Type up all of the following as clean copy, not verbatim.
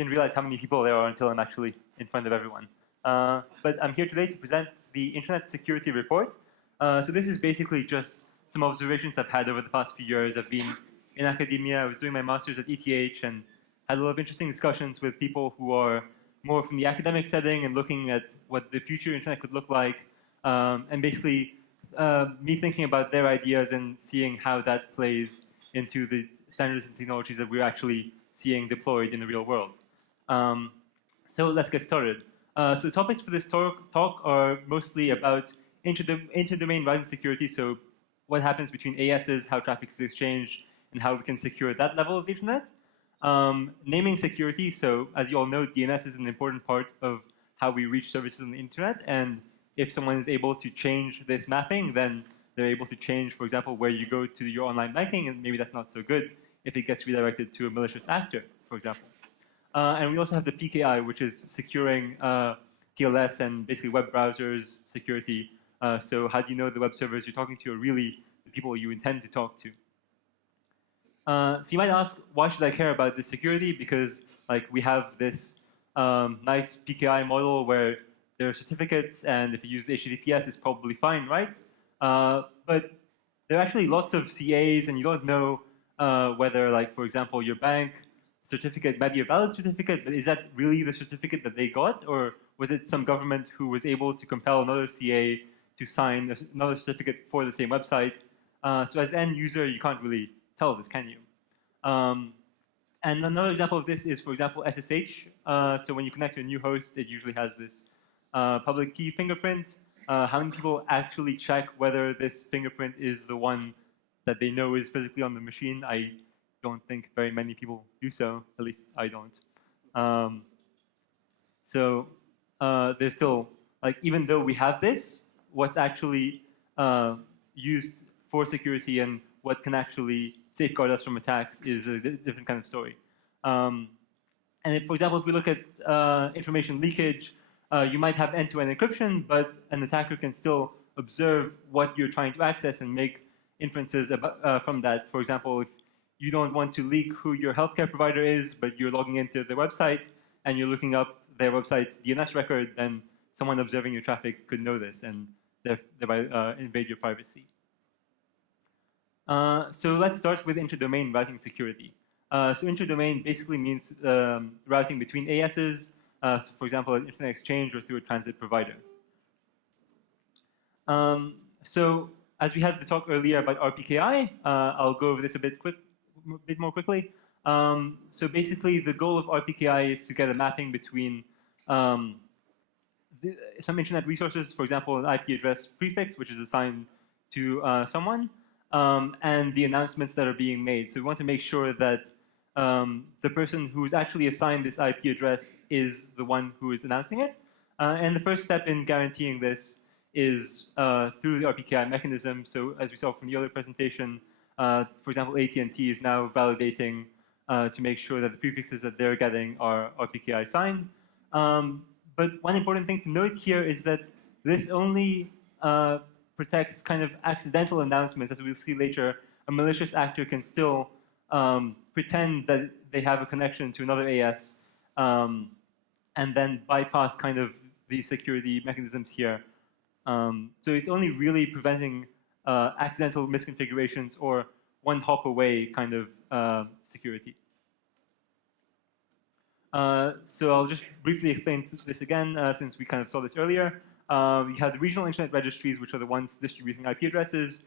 didn't realize how many people there are until I'm actually in front of everyone. But I'm here today to present the Internet Security Report. So this is basically just some observations I've had over the past few years. I've been in academia. I was doing my master's at ETH and had a lot of interesting discussions with people who are more from the academic setting and looking at what the future internet could look like. And basically, me thinking about their ideas and seeing how that plays into the standards and technologies that we're actually seeing deployed in the real world. So let's get started. So the topics for this talk are mostly about interdomain routing security, so what happens between ASs, how traffic is exchanged, and how we can secure that level of the internet. Naming security, so as you all know, DNS is an important part of how we reach services on the internet, and if someone is able to change this mapping, then they're able to change, for example, where you go to your online banking, and maybe that's not so good if it gets redirected to a malicious actor, for example. And we also have the PKI, which is securing TLS and basically web browsers security. So how do you know the web servers you're talking to are really the people you intend to talk to? So you might ask, why should I care about this security? Because we have this nice PKI model where there are certificates, and if you use HTTPS, it's probably fine, right? But there are actually lots of CAs, and you don't know whether, for example, your bank certificate might be a valid certificate, but is that really the certificate that they got? Or was it some government who was able to compel another CA to sign another certificate for the same website? So as an end user, you can't really tell this, can you? And another example of this is, for example, SSH. So when you connect to a new host, it usually has this public key fingerprint. How many people actually check whether this fingerprint is the one that they know is physically on the machine? I don't think very many people do so. At least I don't. So there's still, even though we have this, what's actually used for security and what can actually safeguard us from attacks is a different kind of story. And if, for example, if we look at information leakage, you might have end-to-end encryption, but an attacker can still observe what you're trying to access and make inferences about, from that. For example, if you don't want to leak who your healthcare provider is, but you're logging into their website and you're looking up their website's DNS record, then someone observing your traffic could know this and thereby invade your privacy. So let's start with interdomain routing security. So interdomain basically means routing between ASs, so for example, an internet exchange or through a transit provider. So as we had the talk earlier about RPKI, I'll go over this a bit more quickly. So basically, the goal of RPKI is to get a mapping between some internet resources, for example, an IP address prefix, which is assigned to someone, and the announcements that are being made. So we want to make sure that the person who's actually assigned this IP address is the one who is announcing it. And the first step in guaranteeing this is through the RPKI mechanism. So as we saw from the other presentation, for example, AT&T is now validating to make sure that the prefixes that they're getting are RPKI signed. But one important thing to note here is that this only protects kind of accidental announcements. As we'll see later, a malicious actor can still pretend that they have a connection to another AS and then bypass kind of the security mechanisms here. So it's only really preventing accidental misconfigurations or one hop away kind of security. So I'll just briefly explain this again, since we kind of saw this earlier. You have the regional internet registries, which are the ones distributing IP addresses.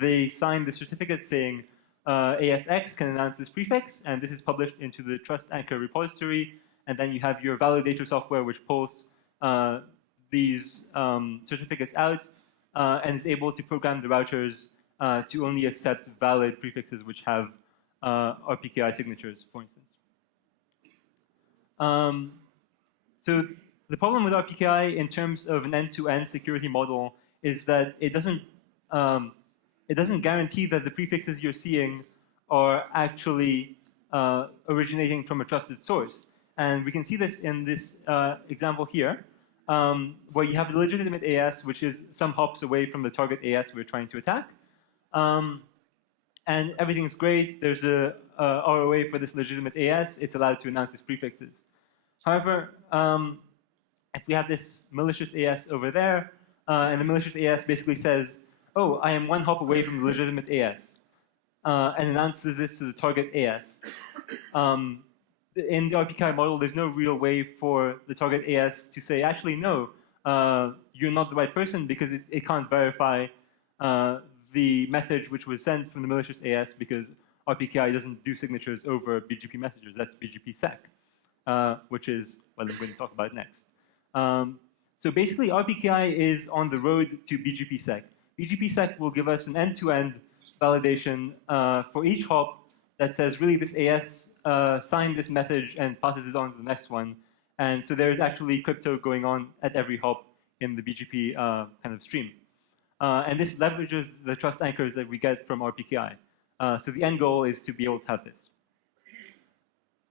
They sign the certificate saying ASX can announce this prefix, and this is published into the Trust Anchor repository. And then you have your validator software, which pulls these certificates out and is able to program the routers to only accept valid prefixes which have RPKI signatures, for instance. So the problem with RPKI in terms of an end-to-end security model is that it doesn't guarantee that the prefixes you're seeing are actually originating from a trusted source. And we can see this in this example here, where you have a legitimate AS, which is some hops away from the target AS we're trying to attack. And everything's great. There's a ROA for this legitimate AS, it's allowed to announce its prefixes. However, if we have this malicious AS over there, and the malicious AS basically says, oh, I am one hop away from the legitimate AS, and announces this to the target AS. In the RPKI model, there's no real way for the target AS to say, actually, no, you're not the right person, because it can't verify the message which was sent from the malicious AS, because RPKI doesn't do signatures over BGP messages. That's BGPSEC, which is what I'm going to talk about next. So basically, RPKI is on the road to BGPSEC. BGPSEC will give us an end-to-end validation for each hop that says, really, this AS signed this message and passes it on to the next one. And so there's actually crypto going on at every hop in the BGP kind of stream. And this leverages the trust anchors that we get from RPKI. So the end goal is to be able to have this.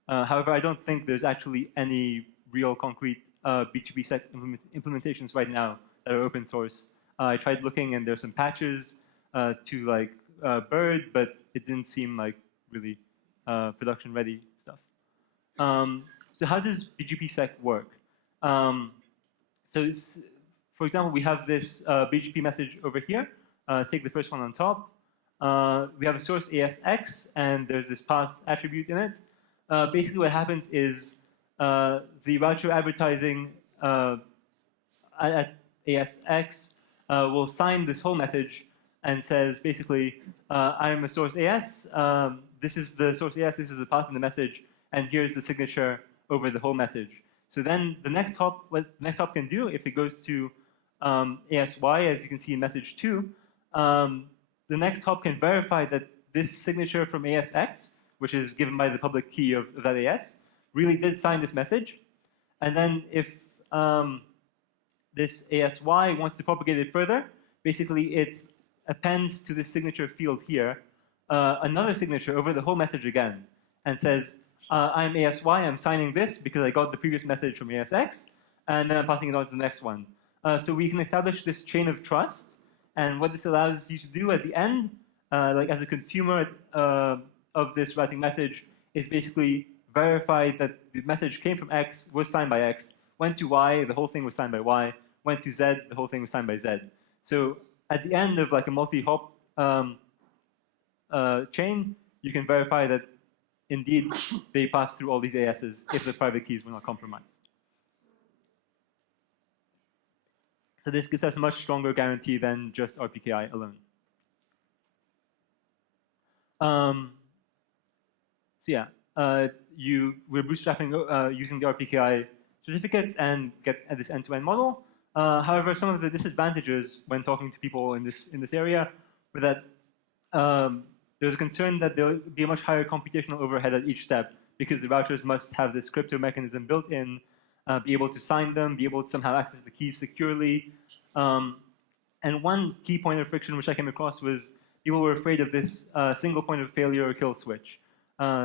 However, I don't think there's actually any real concrete BGPSEC implementations right now that are open source. I tried looking, and there's some patches to like Bird, but it didn't seem like really production-ready stuff. So how does BGPSEC work? So for example, we have this BGP message over here. Take the first one on top. We have a source ASX, and there's this path attribute in it. Basically, what happens is the router advertising at ASX will sign this whole message and says, basically, I'm a source AS. This is the source AS. This is the path in the message. And here's the signature over the whole message. So then the next hop, what the next hop can do, if it goes to ASY, as you can see in message 2, the next hop can verify that this signature from ASX, which is given by the public key of that AS, really did sign this message. And then if this ASY wants to propagate it further, basically it appends to this signature field here another signature over the whole message again, and says, I'm ASY, I'm signing this because I got the previous message from ASX, and then I'm passing it on to the next one. So we can establish this chain of trust, and what this allows you to do at the end, like as a consumer of this routing message, is basically verify that the message came from X, was signed by X, went to Y, the whole thing was signed by Y, went to Z, the whole thing was signed by Z. So at the end of like a multi-hop chain, you can verify that indeed they pass through all these ASs if the private keys were not compromised. So this gives us a much stronger guarantee than just RPKI alone. So yeah, we're bootstrapping using the RPKI certificates and get this end-to-end model. However, some of the disadvantages when talking to people in this area were that there's a concern that there will be a much higher computational overhead at each step because the routers must have this crypto mechanism built in, be able to sign them, be able to somehow access the keys securely. And one key point of friction which I came across was people were afraid of this single point of failure or kill switch.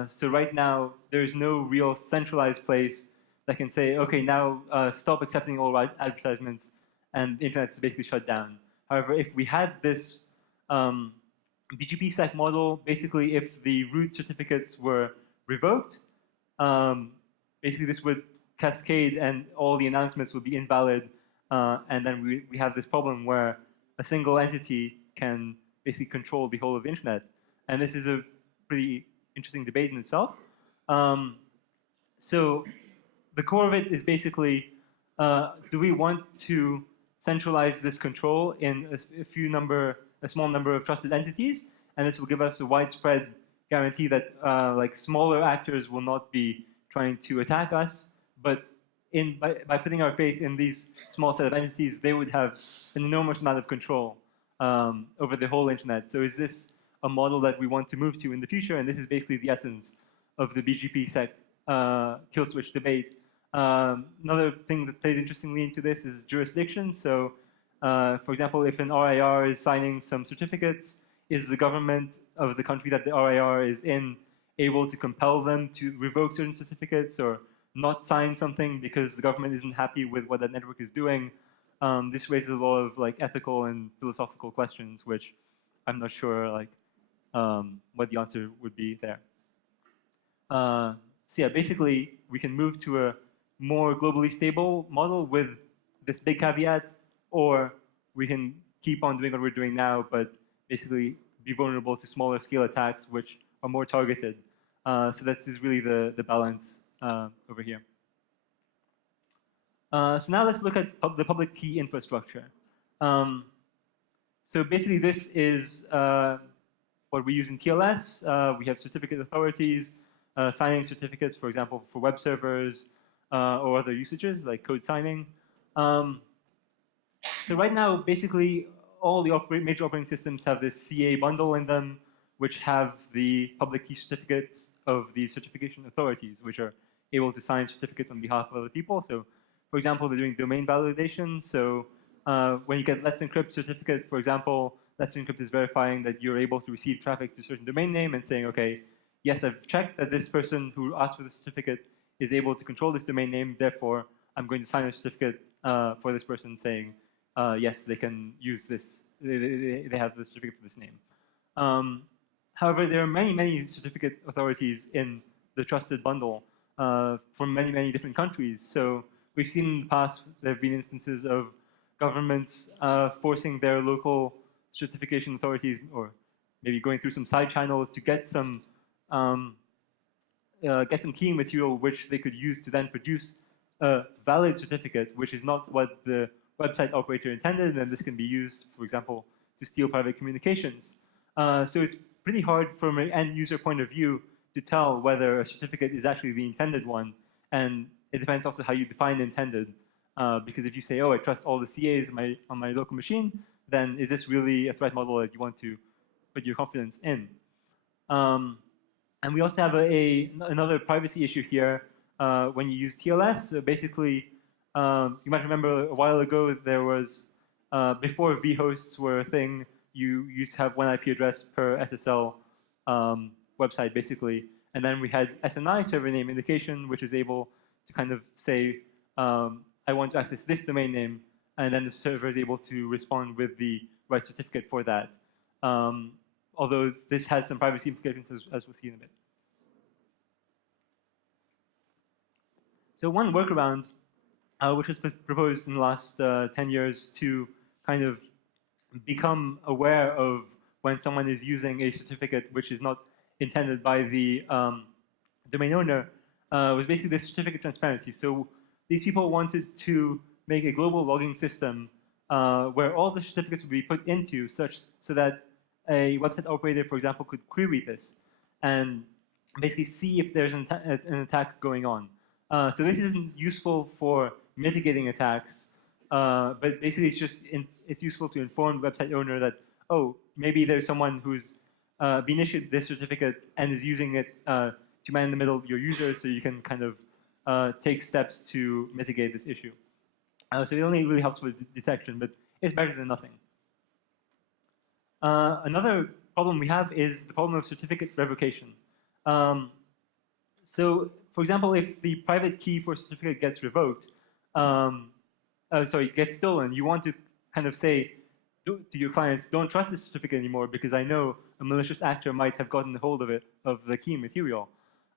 So right now, there's no real centralized place that can say, okay, now stop accepting all advertisements, and the internet is basically shut down. However, if we had this BGPSEC model, basically if the root certificates were revoked, basically this would cascade and all the announcements would be invalid, and then we have this problem where a single entity can basically control the whole of the internet. And this is a pretty interesting debate in itself. So the core of it is basically, do we want to centralize this control in a small number of trusted entities, and this will give us a widespread guarantee that like smaller actors will not be trying to attack us, but by putting our faith in these small set of entities, they would have an enormous amount of control over the whole internet. So is this a model that we want to move to in the future? And this is basically the essence of the BGPSEC kill switch debate. Another thing that plays interestingly into this is jurisdiction. So, for example, if an RIR is signing some certificates, is the government of the country that the RIR is in able to compel them to revoke certain certificates or not sign something because the government isn't happy with what that network is doing? This raises a lot of like ethical and philosophical questions, which I'm not sure like what the answer would be there. So yeah, basically, we can move to a more globally stable model with this big caveat, or we can keep on doing what we're doing now, but basically be vulnerable to smaller scale attacks, which are more targeted. So that's just really the balance over here. So now let's look at the public key infrastructure. So basically, this is what we use in TLS. We have certificate authorities, signing certificates, for example, for web servers or other usages like code signing. So right now, basically, all the major operating systems have this CA bundle in them, which have the public key certificates of these certification authorities, which are able to sign certificates on behalf of other people. So, for example, they're doing domain validation. So when you get Let's Encrypt certificate, for example, Let's Encrypt is verifying that you're able to receive traffic to a certain domain name and saying, okay, yes, I've checked that this person who asked for the certificate is able to control this domain name. Therefore, I'm going to sign a certificate for this person saying, yes, they can use this. They have the certificate for this name. However, there are many, many certificate authorities in the trusted bundle from many, many different countries. So we've seen in the past there have been instances of governments forcing their local certification authorities, or maybe going through some side channel to get some keying material which they could use to then produce a valid certificate, which is not what the website operator intended, and this can be used, for example, to steal private communications. So it's pretty hard from an end user point of view to tell whether a certificate is actually the intended one, and it depends also how you define intended. Because if you say, oh, I trust all the CAs on my local machine, then is this really a threat model that you want to put your confidence in? And we also have another privacy issue here when you use TLS. So basically, you might remember a while ago there was, before vhosts were a thing, you used to have one IP address per SSL website, basically. And then we had SNI, server name indication, which is able to kind of say, I want to access this domain name, and then the server is able to respond with the right certificate for that. Although this has some privacy implications, as we'll see in a bit. So one workaround, which was proposed in the last 10 years to kind of become aware of when someone is using a certificate which is not intended by the domain owner, was basically this certificate transparency. So these people wanted to make a global logging system where all the certificates would be put into so that a website operator, for example, could query this and basically see if there's an attack going on. So this isn't useful for mitigating attacks, but basically it's useful to inform the website owner that, oh, maybe there's someone who's been issued this certificate and is using it to man in the middle your users, so you can kind of take steps to mitigate this issue. So it only really helps with detection, but it's better than nothing. Another problem we have is the problem of certificate revocation. So, for example, if the private key for a certificate gets revoked, gets stolen, you want to kind of say to your clients, don't trust this certificate anymore because I know a malicious actor might have gotten hold of it, of the key material.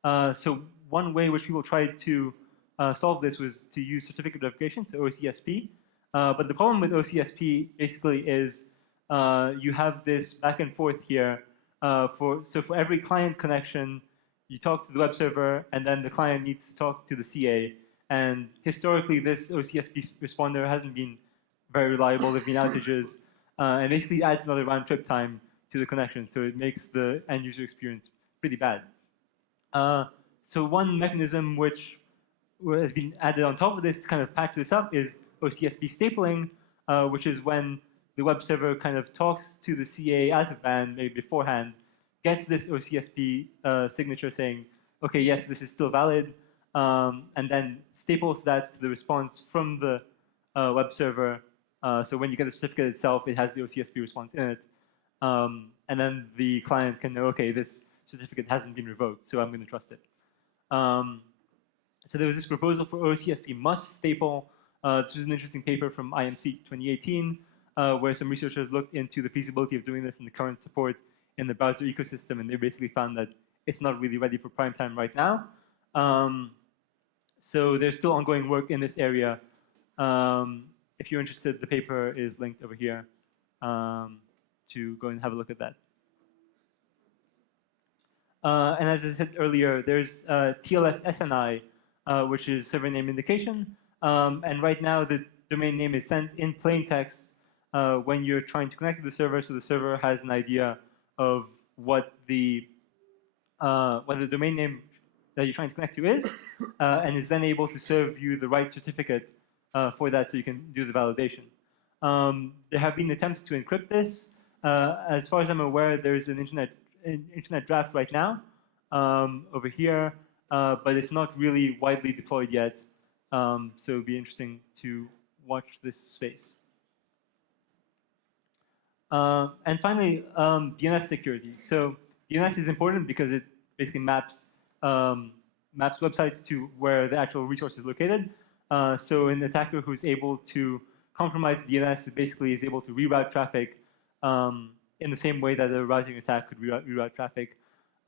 So one way which people tried to solve this was to use certificate revocation, so OCSP. But the problem with OCSP basically is you have this back and forth here. For every client connection, you talk to the web server, and then the client needs to talk to the CA. And historically, this OCSP responder hasn't been very reliable. There have been outages. And basically adds another round trip time to the connection. So it makes the end user experience pretty bad. So one mechanism which has been added on top of this to kind of patch this up is OCSP stapling, which is when the web server kind of talks to the CA out of band, maybe beforehand, gets this OCSP signature saying, okay, yes, this is still valid, and then staples that to the response from the web server. So when you get the certificate itself, it has the OCSP response in it. And then the client can know, okay, this certificate hasn't been revoked, so I'm going to trust it. So there was this proposal for OCSP must staple. This was an interesting paper from IMC 2018, where some researchers looked into the feasibility of doing this in the current support in the browser ecosystem, and they basically found that it's not really ready for prime time right now. So there's still ongoing work in this area. If you're interested, the paper is linked over here to go and have a look at that. And as I said earlier, there's TLS SNI, which is server name indication. And right now, the domain name is sent in plain text when you're trying to connect to the server, so the server has an idea of what the domain name that you're trying to connect to is, and is then able to serve you the right certificate for that so you can do the validation. There have been attempts to encrypt this. As far as I'm aware, there's an internet draft right now over here, but it's not really widely deployed yet. So it'll be interesting to watch this space. And finally, DNS security. So DNS is important because it basically maps websites to where the actual resource is located. So an attacker who's able to compromise DNS basically is able to reroute traffic in the same way that a routing attack could reroute traffic.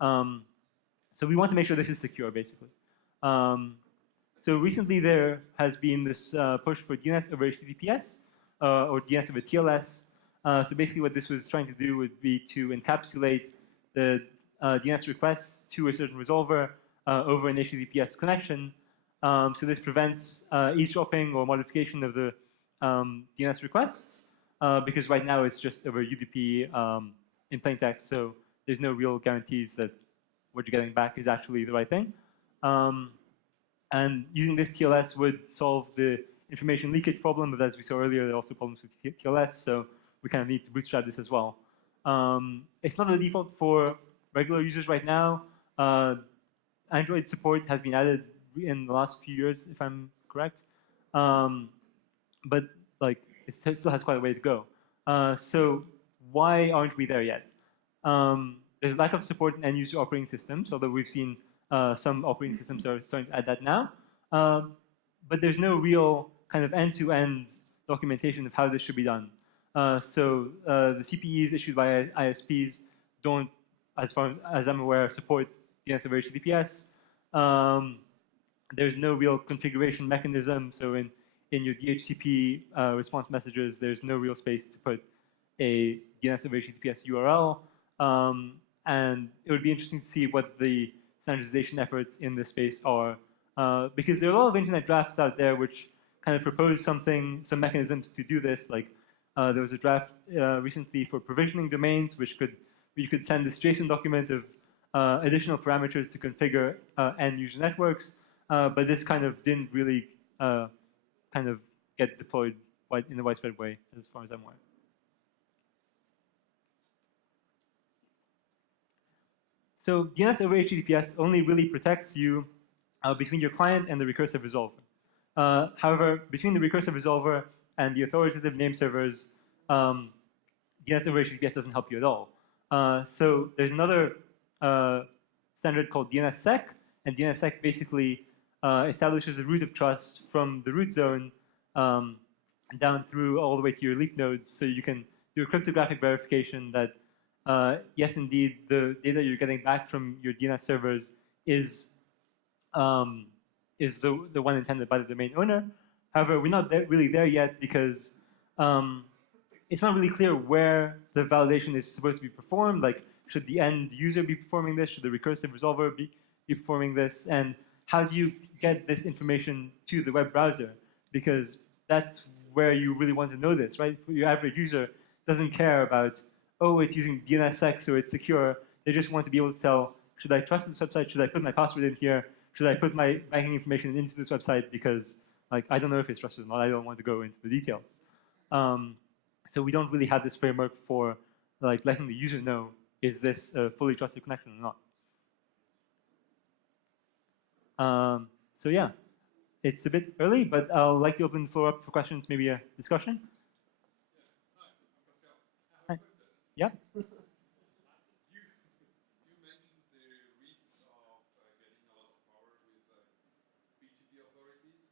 So we want to make sure this is secure, basically. So recently there has been this push for DNS over HTTPS or DNS over TLS. So basically what this was trying to do would be to encapsulate the DNS requests to a certain resolver over an HTTPS connection. So this prevents eavesdropping or modification of the DNS requests because right now it's just over UDP in plain text. So there's no real guarantees that what you're getting back is actually the right thing. And using this TLS would solve the information leakage problem, but as we saw earlier, there are also problems with TLS, so we kind of need to bootstrap this as well. It's not a default for regular users right now. Android support has been added in the last few years, if I'm correct. But like, it still has quite a way to go. So why aren't we there yet? There's lack of support in end-user operating systems, although we've seen some operating systems are starting to add that now. But there's no real kind of end-to-end documentation of how this should be done. So the CPEs issued by ISPs don't, as far as I'm aware, support DNS over HTTPS. There's no real configuration mechanism. So in your DHCP response messages, there's no real space to put a DNS over HTTPS URL. And it would be interesting to see what the standardization efforts in this space are. Because there are a lot of internet drafts out there which kind of propose some mechanisms to do this. Like there was a draft recently for provisioning domains, which you could send this JSON document of additional parameters to configure end user networks. But this kind of didn't really kind of get deployed in a widespread way, as far as I'm aware. So DNS over HTTPS only really protects you between your client and the recursive resolver. However, between the recursive resolver and the authoritative name servers, DNS over HTTPS doesn't help you at all. So there's another standard called DNSSEC, and DNSSEC basically establishes a root of trust from the root zone down through all the way to your leaf nodes, so you can do a cryptographic verification that yes, indeed, the data you're getting back from your DNS servers is the one intended by the domain owner. However, we're not really there yet because it's not really clear where the validation is supposed to be performed. Like, should the end user be performing this? Should the recursive resolver be performing this? And how do you get this information to the web browser? Because that's where you really want to know this, right? Your average user doesn't care about, oh, it's using DNSSEC, so it's secure. They just want to be able to tell, should I trust this website? Should I put my password in here? Should I put my banking information into this website? Because like, I don't know if it's trusted or not. I don't want to go into the details. So we don't really have this framework for like letting the user know, is this a fully trusted connection or not? So yeah, it's a bit early, but I'll like to open the floor up for questions, maybe a discussion. Hi. Yeah. You mentioned the risk of getting a lot of power with BGP authorities.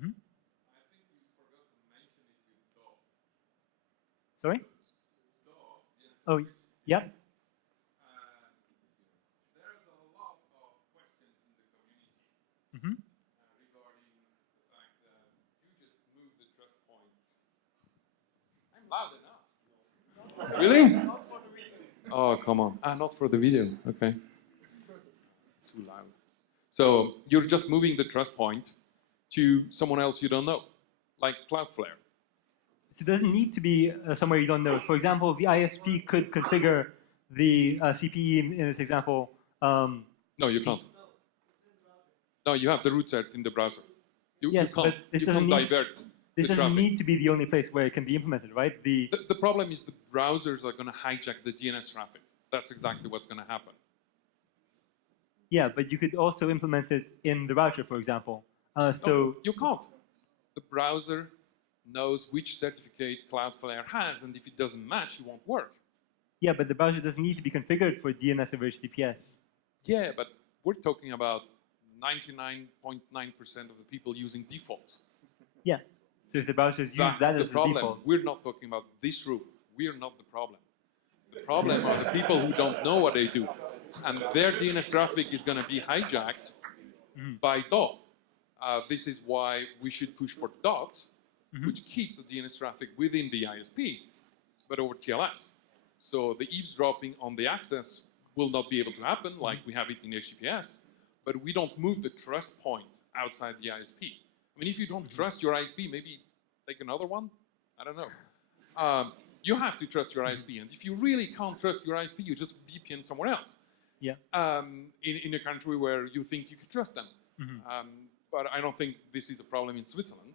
Mm-hmm. I think you forgot to mention it with DO. Sorry? DO, yes. Oh, yeah. There's a Mm-hmm. regarding the fact that you just move the trust points. I'm loud enough. Really? Oh, come on. Ah, not for the video. Okay. It's too loud. So you're just moving the trust point to someone else you don't know, like Cloudflare. So it doesn't need to be somewhere you don't know. For example, the ISP could configure the CPE in this example. No, you can't. No, you have the root cert in the browser. Yes, but this You can't divert this the doesn't traffic. need to be the only place where it can be implemented, right? The problem is the browsers are going to hijack the DNS traffic. That's exactly what's going to happen. Yeah, but you could also implement it in the router, for example. No, you can't. The browser knows which certificate Cloudflare has, and if it doesn't match, it won't work. Yeah, but the browser doesn't need to be configured for DNS over HTTPS. Yeah, but we're talking about 99.9% of the people using defaults. Yeah. So if the browsers use That's that the as the problem. default. We're not talking about this rule. We're not the problem. The problem are the people who don't know what they do. And their DNS traffic is going to be hijacked by DOT. This is why we should push for DOT, which keeps the DNS traffic within the ISP, but over TLS. So the eavesdropping on the access will not be able to happen like we have it in HTTPS, but we don't move the trust point outside the ISP. I mean, if you don't trust your ISP, maybe take another one? I don't know. You have to trust your ISP, and if you really can't trust your ISP, you just VPN somewhere else. Yeah. In a country where you think you can trust them. But I don't think this is a problem in Switzerland.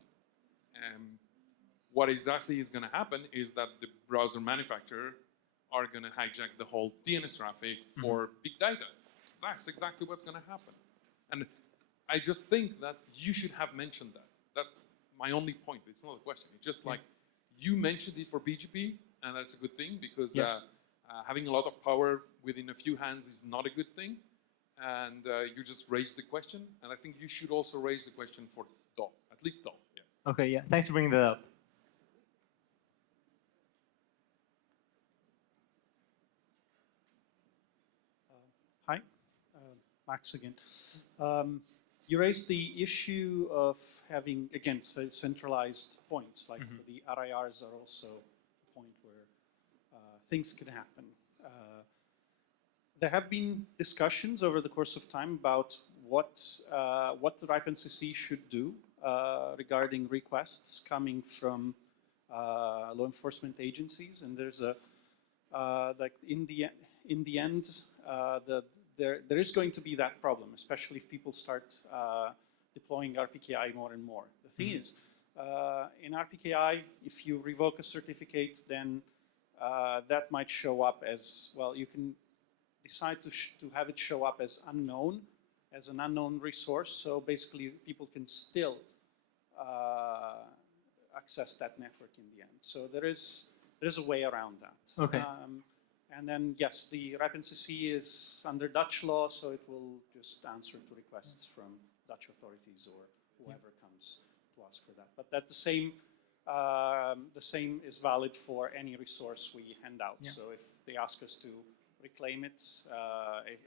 What exactly is going to happen is that the browser manufacturer are going to hijack the whole DNS traffic for big data. That's exactly what's going to happen. And I just think that you should have mentioned that. That's my only point. It's not a question. It's just like you mentioned it for BGP, and that's a good thing because having a lot of power within a few hands is not a good thing. And you just raised the question. And I think you should also raise the question for DOT, at least DOT. Yeah. Okay, yeah. Thanks for bringing that up. Hi, Max again. You raised the issue of having, again, centralized points, like the RIRs are also a point where things can happen. There have been discussions over the course of time about what the RIPE-NCC should do regarding requests coming from law enforcement agencies, and there's a like in the end, there is going to be that problem, especially if people start deploying RPKI more and more. The thing is, in RPKI, if you revoke a certificate, then that might show up as, well, you can decide to have it show up as unknown, as an unknown resource. So basically, people can still access that network in the end. So there is a way around that. Okay. And then, yes, the RIPE-NCC is under Dutch law, so it will just answer to requests from Dutch authorities or whoever comes to ask for that. But that the same is valid for any resource we hand out. Yeah. So if they ask us to reclaim it,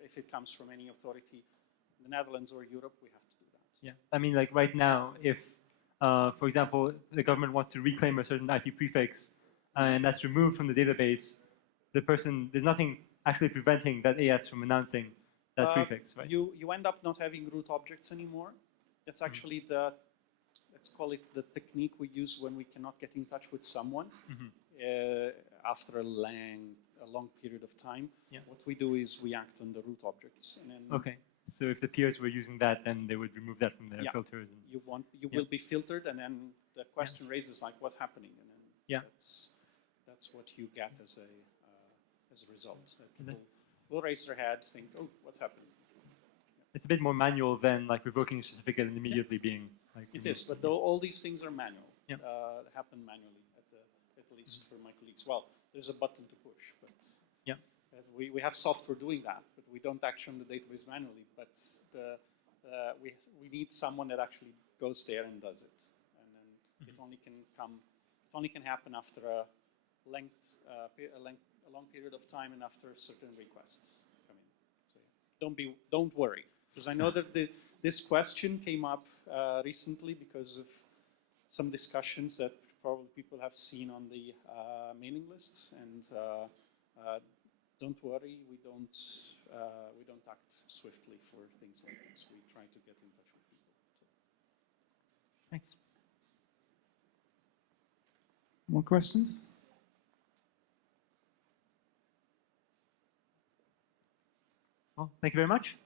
if it comes from any authority in the Netherlands or Europe, we have to do that. Yeah, I mean, like right now, if, for example, the government wants to reclaim a certain IP prefix, and that's removed from the database, there's nothing actually preventing that AS from announcing that prefix, right? You end up not having root objects anymore. That's actually let's call it the technique we use when we cannot get in touch with someone after a long period of time. Yeah. What we do is we act on the root objects. And then Okay, so if the peers were using that, then they would remove that from their filters. And you will be filtered, and then the question raises like, what's happening? And then that's what you get as a result. People will raise their head, think, oh, what's happening? It's a bit more manual than like revoking a certificate and immediately being like. It is, but all these things are manual. Yeah. Happen manually at least for my colleagues. Well, there's a button to push, but we have software doing that, but we don't action the database manually. But we need someone that actually goes there and does it, and then it only can happen after a long period of time and after certain requests come in. So don't worry, because I know that This question came up recently because of some discussions that probably people have seen on the mailing list, and don't worry, we don't act swiftly for things like this. We try to get in touch with people. So. Thanks. More questions? Well, thank you very much.